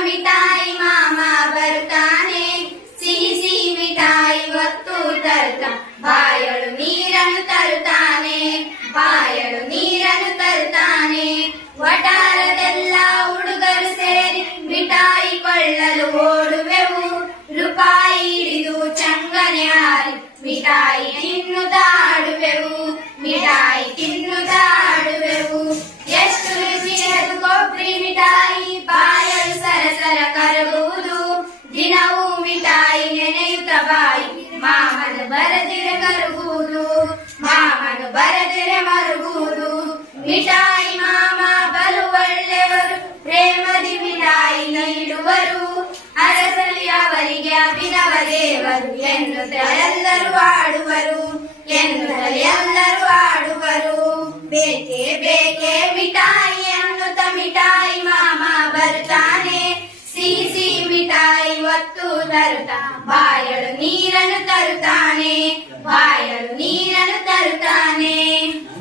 ಎನ್ನುತ್ತ ಮಿಠಾಯಿ ಮಾಮ ಬರುತ್ತಾನೆ ಸಿಹಿ ಸಿಹಿ ಮಿಠಾಯಿ ಹೊತ್ತು ತರುತ್ತ ಬಾಯಳು ನೀರನ್ನು ತರುತ್ತಾನೆ ಬಾಯಳು ನೀರನ್ನು ತರುತ್ತಾನೆ ವಟಾರದೆಲ್ಲ ಹುಡುಗರು ಸೇರಿ ಮಿಠಾಯಿ ಕೊಳ್ಳಲು ಓಡುವೆವು ರೂಪಾಯಿ ಹಿಡಿದು ಚಂಗನೆ ಹಾರಿ ಮಿಠಾಯಿ ತಿನ್ನುತ್ತಾಡುವೆವು ಬರದಿರೆ ಕರುಗುವುದು ಮಾಮನು ಬರದಿರೆ ಮರುಗುವುದು ಮಿಠಾಯಿ ಮಾಮ ಬಲು ಒಳ್ಳೆಯವರು ಪ್ರೇಮದಿ ಮಿಠಾಯಿ ನೀಡುವರು. ಅರಸಲಿ ಅವರಿಗೆ ಅಭಿನವ ದೇವರು ಎನ್ನುತ್ತ ಎಲ್ಲರೂ ಆಡುವರು ಎನ್ನುತ್ತ ಎಲ್ಲರೂ ಆಡುವರು ಬೇಕೇ ಬೇಕೇ ಮಿಠಾಯಿ ಅನ್ನುತ್ತ ಮಿಠಾಯಿ ಮಾಮ ಬರುತ್ತಾನೆ. ಸಿಹಿ ಸಿಹಿ ಮಿಠಾಯಿ ಒತ್ತು ತರುತ್ತ ನೀರನ್ನು ತರುತ್ತಾನೆ ಬಾಯಲು ನೀರನ್ನು ತರುತ್ತಾನೆ